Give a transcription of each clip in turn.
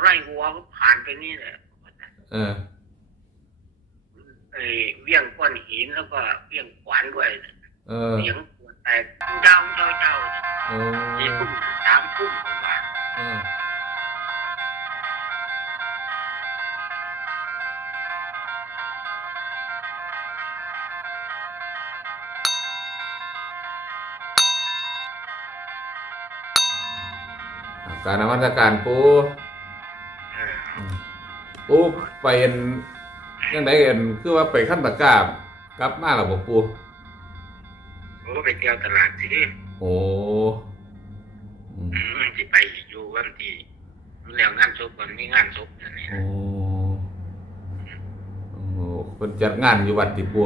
ไร่วัวก็ผ่านไปนี่แหละเออไอ้เวียงก้อนหินแล้วก็เวียงขวานด้วยเออเสียงปวดแตกเจ้าเจ้าเจ้าโอ้สี่ทุ่มสามทุ่มประมาณเออการนมัสการปูเออ ปูไปเห็นยังไงเห็นคือว่าไปขั้นตะกร้ากลับมาแล้วบ่ปูโอ้ไปเที่ยวตลาดสิโอ้อืมอืมที่ไปอยู่วันที่แล้วงานศพมันมีงานศพอันนี้โอ้โอ้เพิ่นจัดงานอยู่วัดติปู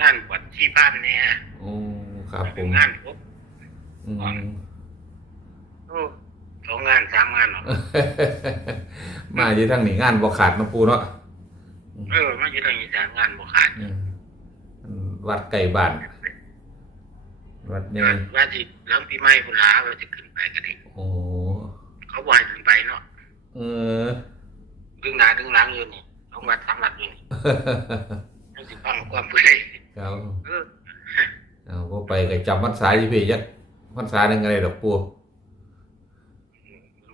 งานบวชที่บ้านเนี่ยโอ้ครับผมงานศพอืมโอ้ สองงานสามงานหรอกมาอยู่ทางนี้งานบ่ขาดเนาะปูเนาะเออมาอยู่ทางอีสานงานบ่ขาดอืมวัดไก่บ้านวัดใหญ่ว่าสิหลังปีใหม่พุ่นลาว่าสิขึ้นไปกันอีกโอ้เขาบ่ให้ขึ้นไปเนาะเออดึงหน้าดึงหลังอยู่นี่ต้องวัดสามวัดอยู่นี่ให้สิฟังความเพื่อยครับเออเอาบ่ไปก็จำพรรษาอยู่พี่จักพรรษาหนึงอะไรดอกปู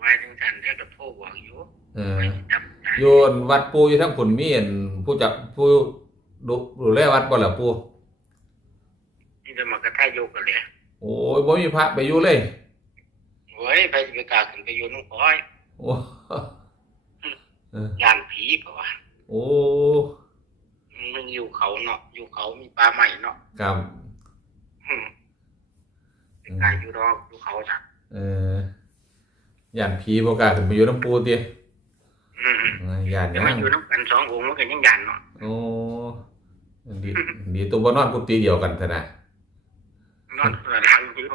ไว้ถึงท่านแล้วก็โทรบอกอยู่ เออไปจับได้โยนวัดปูอยู่ทั้งผลมีเห็นผู้จับผู้ดูดูแลวัดบ่ล่ะปูนี่จะมากระทายโยกกันเลยโอ้ยบ่มีพระไปอยู่เลยเฮ้ยไปสิไปกล้าขึ้นไปอยู่นุ่งคอยโอ้เออยานผีเพราะว่าโอ้มันอยู่เขาเนาะอยู่เขามีป่าใหม่เนาะครับอืมไปกล้าอยู่ดอกอยู่เขาจ้ะเออย่านผีบ่กล้าขึ้นไปอยู่น้ำปูติอืมเออ ย่านแต่ยัมันงอยู่น้ำกันสององค์มันก็ยังยานเนาะโอ้ดีดีตัวบ่นอนกุฏิเดียวกันซะนะนอนคนละหลังอยู่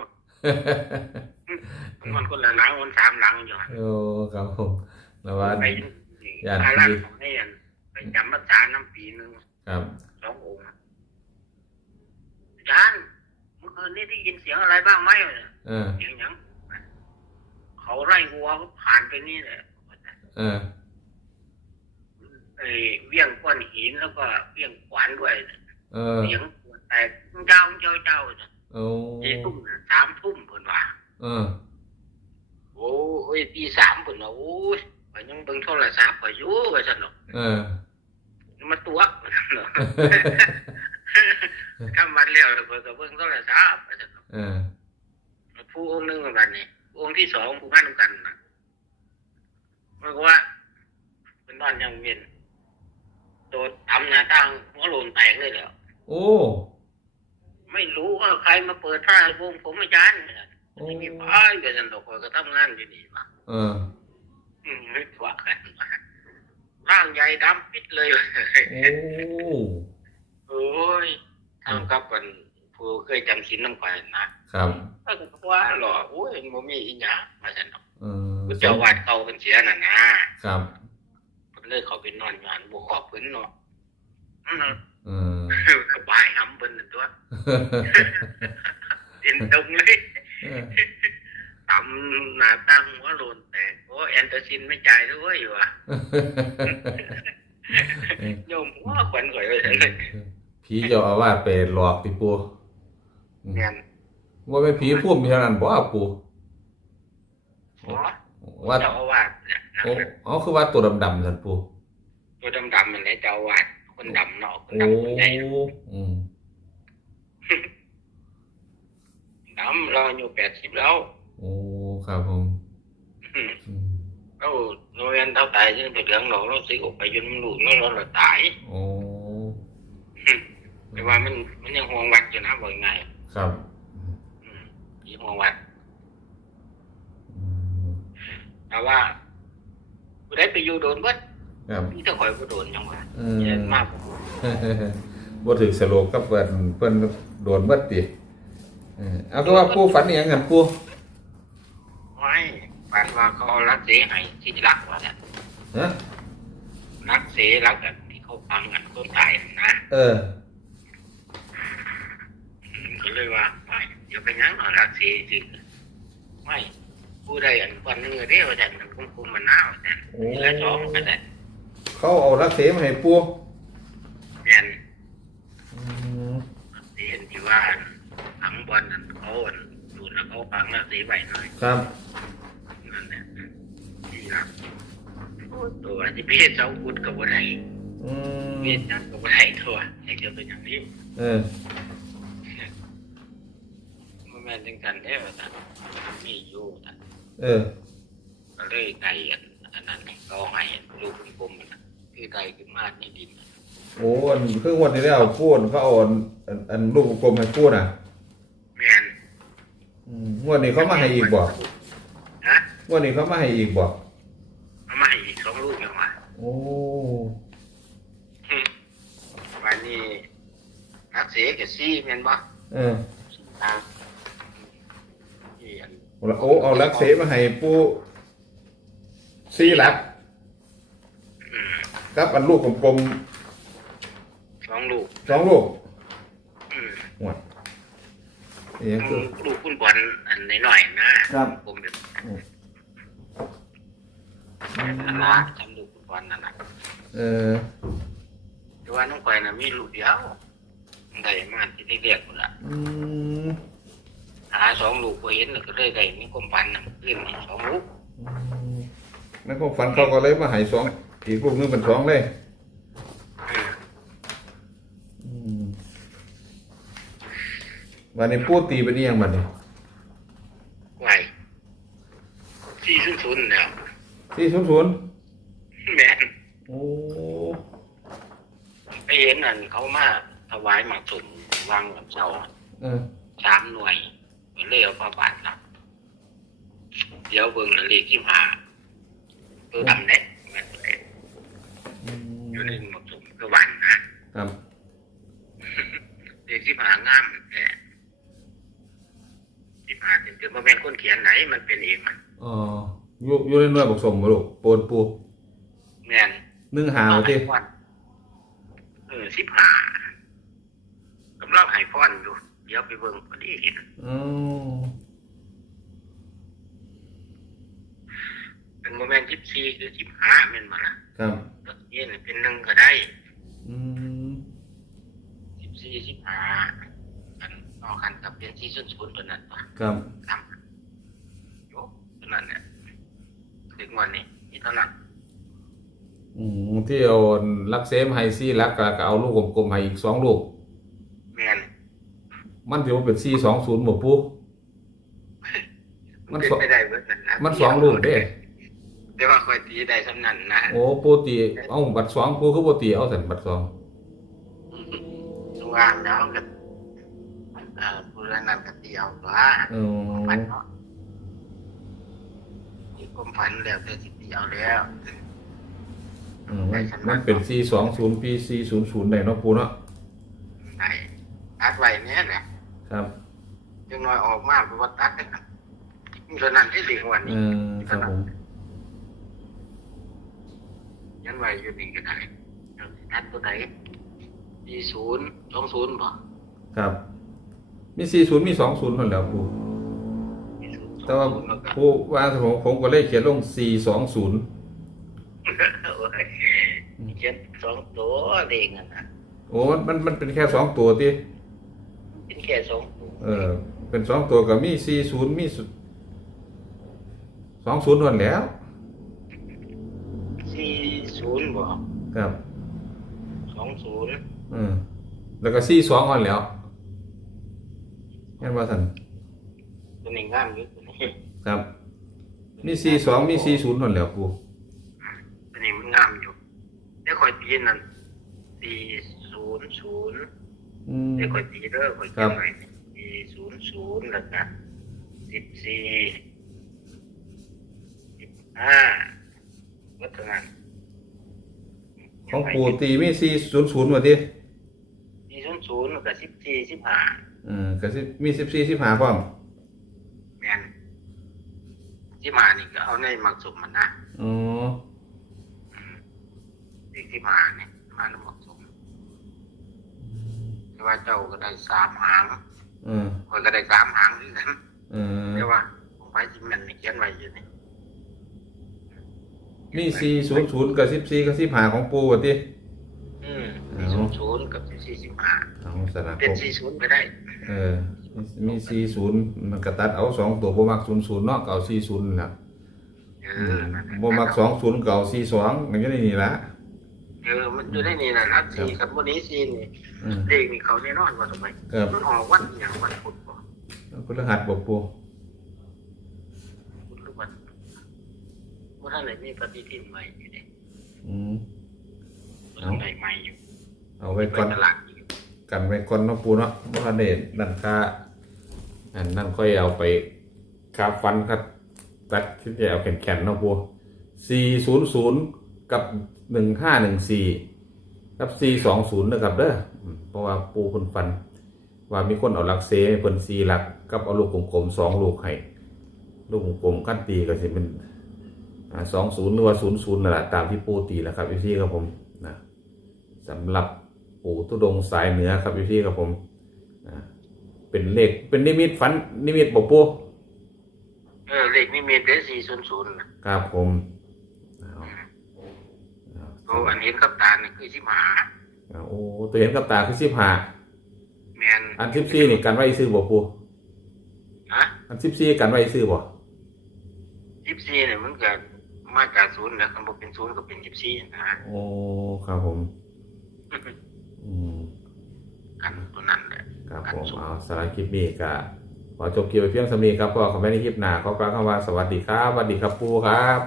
นอนคนละหลังคนสามหลังอยู่โอ้ครับผมแล้วว่าไปย่านอาผีรักของนี่อันไปจำพรรษาน้ำปีหนึงครับสององค์อะอาจารย์เมื่อคืนนี้ได้ยินเสียงอะไรบ้างไหมเออเสียงหยังเขาไล่วัวก็ผ่านไปนี่แหละเออไอ้ เวียงก้อนหินแล้วก็เวียงขวานด้วยเออเสียงปวดแตกเจ้าเจ้าเจ้าโอ้สี่ทุ่มน่ะสามทุ่มเพิ่นว่าเออ โอ้ยตีสามเพิ่นว่าโอ้ยไปยังเบิ่งโทรศัพท์ไปอยู่ว่าซั่นเนาะเออมาตัวว่าซั่นเนาะคำวันแล้วเพิ่นก็เบิ่งโทรศัพท์ว่าซั่นเนาะเออผู้องค์หนึงว่าบัดนี้องค์ที่สองผู้งานนำกันน่ะมันก็ว่าเป็นนอนยังเวียน โดดทำหน้าต่างหัวโลนแตกเลยแล้วโอ้ ไม่รู้ว่าใครมาเปิดผ้าวงผมอาจารย์โอ้ไม่มีป้ายก็ฉันบอกว่าก็ทำงานอยู่นี่มาเออ อืมไม่ถวักกันร่างใหญ่ดำปิดเลย โอ้ โอ้ยทำกับกันผู้เคยจำศีลน้ำไปนะครับ ก็ว่าหรอโอ้ยมันมีอีหยังมาฉันเนาะเออเจ้าวัดเขาเป็นเสียน่ะนะครับ เพิ่นเลยเขาไปนอนอยู่หันบ่ขอบเพิ่นเนาะอืมเออสบายหำเพิ่นนั่นตัวเห็นตรงเลยเออตำหน้าตั้งหัวโลนแตกโอ้แอนเตอร์ซินไม่จ่ายด้วยว่ะโยมหัวขวัญข่อยไว้เลยผีเจ้าอาวาสไปหลอกติปูเรียนว่าเป็นผีพุ่มเท่านั้นบ่ปูหัวว่าเจ้าอาวาสเนี่ยนะโอ้อ๋อคือว่าตัวดำๆนั่นปูตัวดำๆมันไหนเจ้าอาวาสคนดำเนาะคนโอ้ดำคนใหญ่อืมดำเราอายุแปดสิบแล้ว โอ้ครับผมอืมเราโรงเรียนเท่าตายยังไปเหลืองหนอกเราซื้อออกไปจนมันหลุดแล้วเราละตายโอ้แต่ว่ามันมันยังห่วงวัดอยู่นะบอกไงายครับอืมยี่ห่วงวัดอืมแต่ว่า ผู้ใดไปอยู่โดนเบิดครับนี่ถ้าข่อยก็โดนยังวะอืม เยอะมากบ่ถึกสโลกกับเพิ่นเพิ่นโดนเบิดติเออเอาก็ว่าผู้ฝันอีหยังกันผู้ไม่ฝันว่าเขารักเสียให้ที่รักว่าเนี่ยฮะรักเสียรักแบบที่เขาฟังกันคนตายนะเออ อืมก็เลยว่าไม่อย่าไปยั้งหรอกรักเสียจริงไม่ ผู้ใดอันวันหนึงเด้ว่าแต่มันคุ้มคุมมันหนาวแต่โอ้เหลือสองก็แต่เขาเอาลักเสมาให้ปูแม่นอืมที่เห็นที่ว่าถังบอลนั่นเขาอันดูดแล้วเขาฟังแล้วสีใบหน่อยครับนั่นแหละที่ละตัวที่พี่เจ้ากุดกับอะไรอืมพี่จังกับอะไรตัวไอ้เจ้าเป็นอย่างนี้เออมันแม่นจังกันได้ว่าท่านมีอยู่ท่าน เออก็เลยไก่อันอันนั้นก็ให้ลูกกลมๆนะคือไก่ขึ้นมาในดินโอ้อันคืองวันที่แล้วพูดเขาเอาอันอันอันลูกกลมให้พูดน่ะแม่นอืมงวดนี้เขามาให้อีกบ่ฮะงวดนี้เขามาให้อีกบ่เอามาให้อีกสองลูกยังวะ โอ้วันนี้นักเสียกับซี่แม่นบ่เออ ทางที่อัน โอ้เอาลักเสมาให้ปูสี่ลักอืมกับอันลูกกลมสองลูกๆสองลูกอืมหวดเอียงคือ ลูกคุณบอลอันหน่อยๆนะครับ ผมแบบอันละจำลูกคุณบอลนั่นน่ะเออแต่ว่าน้องข่อยน่ะมีลูกเดียวได้มาที่ได้เรียกพุ่นล่ะอืม หาสองลูกบ่เห็นแล้วก็เลยได้มีความฝันน่ะขึ้นนี่สองลูกในความฝันเขาก็เลยมาให้สองอีกลูกนึงเป็นสองเลยอืมอืมวันนี้ปูตีเป็นอิหยังบัดนี้ไหวสี่ศูนย์ศูนย์แล้วสี่ศูนย์ศูนย์แม่นโอ้ไปเห็นนั่นเขามาถวายหมากสุมวางกับเจ้าเออสามหน่วย ก็เลยเอาพระบาทนะเดี๋ยวเบิ่งแล้วเลขที่หาตัวดำเน็ตแม่นเลยอืมอยู่ในหมากสุมก็วันนะครับเลขที่หางามแต่ที่หาจนถึงว่าแม่นคนเขียนไหนมันเป็นเองมันอ๋ออยู่อยู่ในหน่วยบักสมบ่ลูกโปนปูแม่นหนึ่งหาวที่ให้พรเออสิบห้ากำลังให้พรอยู่เดี๋ยวไปเบิ่งพอดีเห็นอ๋อเป็นโมเมนต์สิบสี่คือสิบห้าแม่นมาละครับตัดเย็นเป็นหนึ่งก็ได้ อืมสิบสี่สิบห้ากันนอกกันกับเป็นที่ศูนย์ศูนย์ตัวนั้นปะครับครับโยกตัวนั้นเนี่ยถึงวันนี้มีเท่านั้นอืมที่เอาลักเซมให้สี่ลักก็ก็เอาลูกกลมๆให้อีกสองลูกแม่น มันถือว่าเป็นสี่สองศูนย์หมดปูมันเป็นสองไปได้เบิดนั่นนะมันสองลูกเด้แต่ว่าคอยตีได้สำนันนะโอ้ปูตีเอาบัตรสองปูคือปูตีเอาสันบัตรสองสว่างแล้วกับอ่าผู้นั้นนั่นก็เดียวว่าเออฝันเนาะมีความฝันแล้วแต่สิเดียวแล้วเออมันมันเป็นสี่สองศูนย์ปีสี่ศูนย์ศูนย์ได้เนาะปูเนาะไหนตัดไว้เนี่ยแหละ ครับจังน้อยออกมาเพราะว่าตัดกันมีเท่านั้นที่สิงวันเอนี้อครับผมยันไว้อยู่นี่ก็ได้ตัดตัวไหนสี่ศูนย์สองศูนย์บ่ครับ มีสี่ศูนย์มีสองศูนย์คนแหล้วปูสี่ศูนย์สแต่องว่าศูนย์แล้วก็ผู้ว่าผมผมก็เลยเขียนลงสี่สองศูนย์โอ้ยเขียนสองตัวเด็กนั่นนะโอ้มันมันมันเป็นแค่สองตัวที่เป็น แค่สองตัวเออ เป็นสองตัวกับมีสี่ศูนย์มีสองศูนย์คนแหล้วสี่ศูนย์บ่ครับสองศูนย์เออแล้วก็สี่สองคนแหล้วเห็นว่าสันตัวนี้งามอยู่ตัวนี้ครับ มีสี่สองมีสี่ศูนย์คนแหล้วปูตัวนี้มันงามอยู่เดี๋ยวคอยตีนั่นสี่ศูนย์ศูนย์อืม เดี๋ยวคอยตีเด้อคอยครัตีบไว้สี่ศูนย์ศูนย์แล้วก็สิบสี่สิบห้าวัฒนานของปูตีมีสี่ศูนย์ศูนย์มาดิสี่ศูนย์ศูนย์แล้วก็สิบสี่สิบห้าเออก็สิมีสิบสี่สิบห้าพร้อมแม่นที่มานี่ก็เอาในหมักสมมันนะอ๋อที่ที่มาเนี่ยมาในหมักสม แต่ว่าเจ้าก็ได้สามหางเออคนก็ได้สามหางด้วยกันเออแต่ว่าผมไปสิแม่นนี่เขียนไว้อยู่นี่มีสี่ศูนย์ศูนย์กับสิบสี่กับสิบห้าของปูว่าติอืมเอามีศูนย์ศูนย์กับสี่สิบห้าเอาสนะเป็นผมสี่ศูนย์ไปได้เออ มีสี่ศูนย์มันกระตัดเอาสองตัวบ่มักศูนย์ศูนย์เนาะก็เอาสี่ศูนย์นะเออนั่นแหละบ่มักสองศูนย์ก็เอาสี่สองมันก็ได้นี่ละ เออมันอยู่ได้นี่นะนัดสี่กับวันนี้สี่นี่อืมเลขนี่เขาแน่นอนว่าทำไมครับ มันออกวันอหย่างวันพุธบ่พฤหัสบ่ปูพุธหรือวันว่าท่านไหนมีปฏิทินใหม่อยู่นี่อืมว่าท่านไหนใหม่อยู่เอาไว้ก่อน ตลาดอยู่กันไว้ก่อนเนาะปูเนาะบ่ทันได้นั่นค่าอันนั่นค่อยเอาไปค่าฟันครับตัดที่จะเอาแข็งๆเนาะปู400 กับ 1514กับ420นะครับเด้ออืมเพราะว่าปูเพิ่นฟัน ว่ามีคนเอาหลักเซให้เพิ่น4หลักกับเอาลูกกลมๆ2ลูกให้ลูกกลมๆกันตีก็สิเป็นอ่า20หรือว่า00นั่นแหละตามที่ปูตีแหล้วครับพี่ครับผมนะสำหรับปู่ตุดงค์สายเหนือครับพี่ๆกับผมอ่าเป็นเลขเป็นนิมิตฝันนิมิตบอกปู่เออเลขนี่มีแต่สี่ศูนย์ศูนย์นะครับผมเอา เอาโอ้อันเห็นกับตานี่คือสิบหาเอาโอ้ตัวเห็นกับตาคือสิบห้าแมนอันสิบสี่นี่กันไว้ซื้อบอกปู่ฮะอันสิบสี่กันไว้ซื้อบ่สิบสี่เนี่ยมันเกิดมาจากศูนย์แล้วคำบอกเป็นศูนย์ก็เป็นสิบสี่นะโอ้ครับผม อืมกันตัวนั้นแหละครับผมเอาสารบคลิปนี้ก็ขอจบคลิปไปเพียงสำนีครับพ่อขอไม่ได้คลิปหน้าขอกล่าวคำว่าสวัสดีครับสวัสดีครับปู่ครับ